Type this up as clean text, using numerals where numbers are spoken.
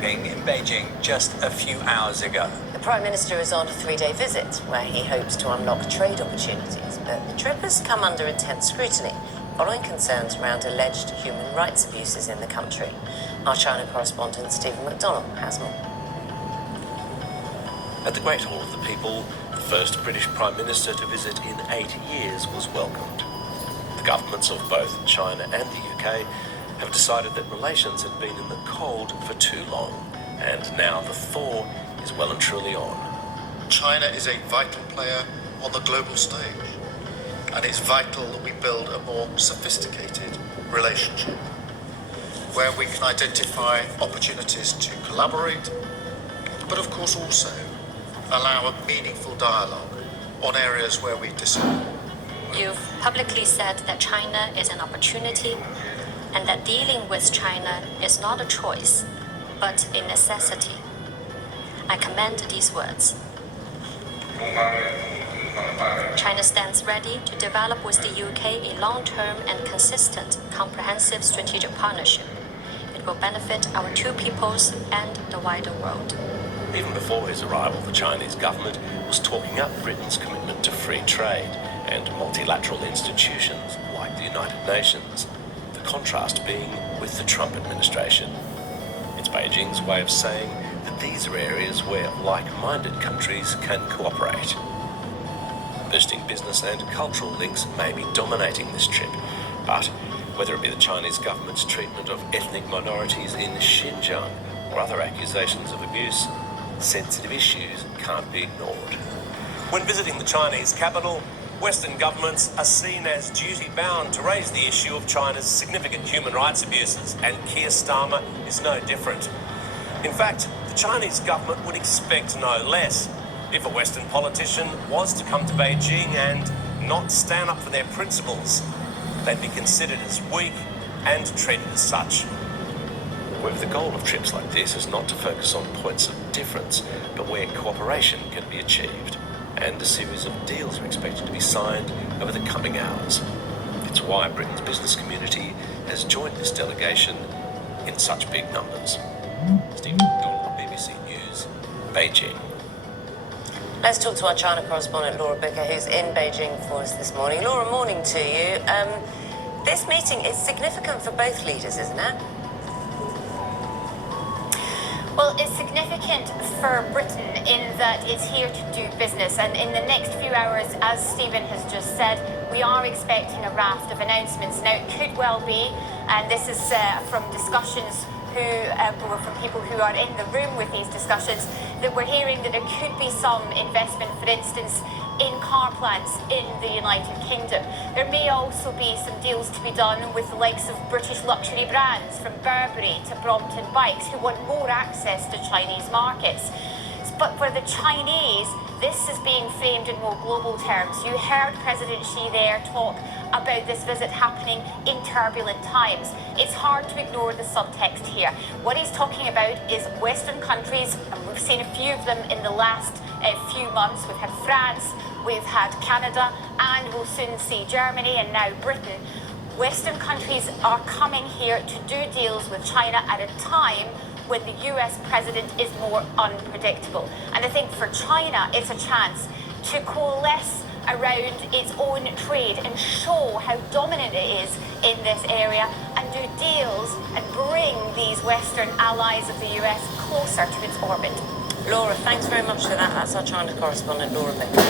Jinping in Beijing just a few hours ago. The Prime Minister is on a 3-day visit where he hopes to unlock trade opportunities, but the trip has come under intense scrutiny following concerns around alleged human rights abuses in the country. Our China correspondent Stephen McDonnell has more. At the Great Hall of the People, the first British Prime Minister to visit in 8 years was welcomed. The governments of both China and the UK have decided that relations had been in the cold for too long, and now the thaw is well and truly on. China is a vital player on the global stage, and it's vital that we build a more sophisticated relationship where we can identify opportunities to collaborate, but of course also allow a meaningful dialogue on areas where we disagree. You've publicly said that China is an opportunity and that dealing with China is not a choice, but a necessity. I commend these words. China stands ready to develop with the UK a long-term and consistent, comprehensive strategic partnership. It will benefit our two peoples and the wider world. Even before his arrival, the Chinese government was talking up Britain's commitment to free trade and multilateral institutions like the United Nations, the contrast being with the Trump administration. It's Beijing's way of saying that these are areas where like-minded countries can cooperate. Boosting business and cultural links may be dominating this trip, but whether it be the Chinese government's treatment of ethnic minorities in Xinjiang or other accusations of abuse, sensitive issues can't be ignored. When visiting the Chinese capital, Western governments are seen as duty-bound to raise the issue of China's significant human rights abuses, and Keir Starmer is no different. In fact, the Chinese government would expect no less. If a Western politician was to come to Beijing and not stand up for their principles, they'd be considered as weak and treated as such. However, the goal of trips like this is not to focus on points of difference, but where cooperation can be achieved, and a series of deals are expected to be signed over the coming hours. It's why Britain's business community has joined this delegation in such big numbers. Stephen McDonnell, BBC News, Beijing. Let's talk to our China correspondent Laura Bicker, who's in Beijing for us this morning. Laura, morning to you. This meeting is significant for both leaders, isn't it? Well, it's significant for Britain in that it's here to do business, and in the next few hours, as Stephen has just said, we are expecting a raft of announcements. Now, it could well be, and this is from discussions or from people who are in the room with these discussions, that we're hearing that there could be some investment, for instance, in car plants in the United Kingdom. There may also be some deals to be done with the likes of British luxury brands, from Burberry to Brompton Bikes, who want more access to Chinese markets. But for the Chinese, this is being framed in more global terms. You heard President Xi there talk about this visit happening in turbulent times. It's hard to ignore the subtext here. What he's talking about is Western countries, and we've seen a few of them in the last few months. We've had France, we've had Canada, and we'll soon see Germany and now Britain. Western countries are coming here to do deals with China at a time when the US president is more unpredictable. And I think for China, it's a chance to coalesce around its own trade and show how dominant it is in this area, and do deals and bring these Western allies of the US closer to its orbit. Laura, thanks very much for that. That's our China correspondent, Laura Bicker.